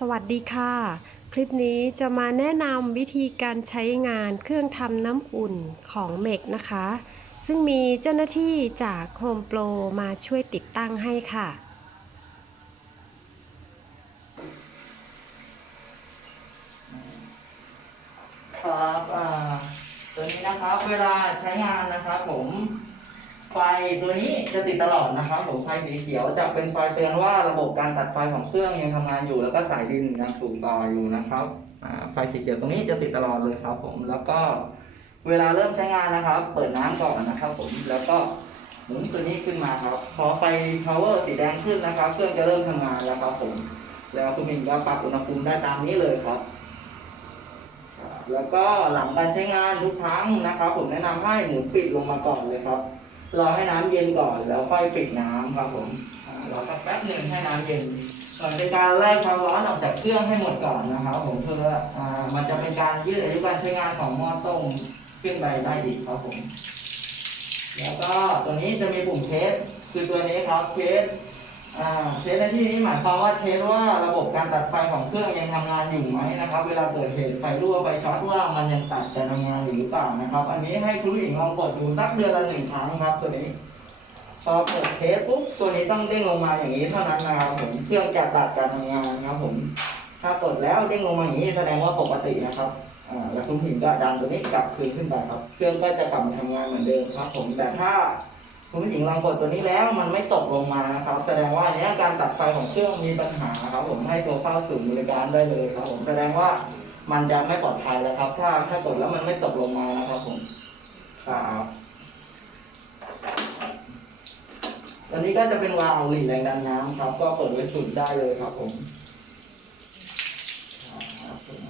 สวัสดีค่ะ คลิปนี้จะมาแนะนำวิธีการใช้งานเครื่องทำน้ำอุ่นของเมกนะคะ ซึ่งมีเจ้าหน้าที่จาก Home Pro มาช่วยติดตั้งให้ค่ะ ครับอ่าตัวนี้นะครับเวลาใช้งานนะครับผม ไฟตัวนี้จะติดตลอดนะครับผมไฟสีเขียวจะเป็นไฟเตือนว่าระบบการตัดไฟของเครื่องยังทำงานอยู่ แล้วก็สายดินยังถูกต่ออยู่นะครับไฟสีเขียวตรงนี้จะติดตลอดเลยครับ ผมแล้วก็เวลาเริ่มใช้งานนะครับ เปิดน้ำก่อนนะครับ ผมแล้วก็หมุนตัวนี้ขึ้นมาครับพอไฟ power สีแดงขึ้นนะครับ เครื่องจะเริ่มทำงานแล้วครับผม แล้วคุณมินก็ปรับอุณหภูมิได้ตามนี้เลยครับแล้วก็หลังการใช้งานทุกครั้งนะครับ ผมแนะนำให้หมุนปิดลงมาก่อนเลยครับ รอให้น้ำเย็นก่อนแล้วค่อยปิดน้ำครับผมรอสักแป๊บหนึ่งให้น้ำเย็นก่อนเป็นการไล่ความร้อนออกจากเครื่องให้หมดก่อนนะครับผมเพื่ออมันจะเป็นการยืดอายุการใช้งานของหม้อต้มขึ้นไปได้อีกครับผม แล้วก็ตัวนี้จะมีปุ่มเทสคือตัวนี้ครับเทส เทสในที่นี้หมายความว่าเทสว่าระบบการตัดไฟของเครื่องยังทำงานอยู่ไหมนะครับ เวลาเกิดเหตุไฟรั่วไฟช็อตว่ามันยังตัดการทำงานหรือเปล่านะครับ อันนี้ให้คุณหญิงลองกดดูสักเดือนละหนึ่งครั้งครับ ตัวนี้พอเปิดเทสปุ๊บตัวนี้ต้องเด้งลงมาอย่างนี้เท่านั้นนะครับผมเครื่องจะตัดการทำงานครับผม ถ้ากดแล้วเด้งลงมาอย่างนี้แสดงว่าปกตินะครับแล้วคุณหญิงก็ดันตัวนี้กลับคืนขึ้นไปครับ เครื่องก็จะกลับมาทำงานเหมือนเดิมครับ ผมแต่ถ้า คุณผู้หญิงลองกดตัวนี้แล้วมันไม่ตกลงมานะครับ แสดงว่าเนี้ยการตัดไฟของเครื่องมีปัญหาครับ ผมให้ตัวเข้าสู่บริการได้เลยครับ ผมแสดงว่ามันจะไม่ปลอดภัยแล้วครับ ถ้าถ้ากดแล้วมันไม่ตกลงมานะครับ ผมครับอันนี้ก็จะเป็นวาล์วหลีแรงดันน้ำครับ ก็เปิดไว้สุดได้เลยครับผมครับผม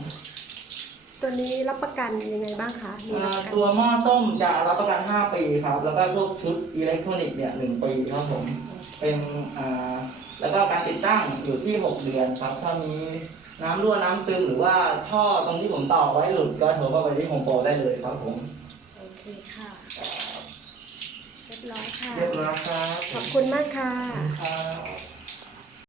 ตัวนี้รับประกันยังไงบ้างคะมีรับอ่าประกันตัวหม้อต้มจะรับประกัน 5 ปีครับ แล้วก็พวกชุดอิเล็กทรอนิกส์เนี่ย1ปีครับผม เป็นอ่าแล้วก็การติดตั้งอยู่ที่ 6 เดือนครับถ้ามีน้ำรั่วน้ำซึมหรือว่าท่อตรงที่ผมต่อไว้หลุดก็โทรเข้าไปที่โฮมโปรได้เลยครับผม โอเคค่ะ เรียบร้อยค่ะ เรียบร้อยครับขอบคุณมากค่ะ ครับ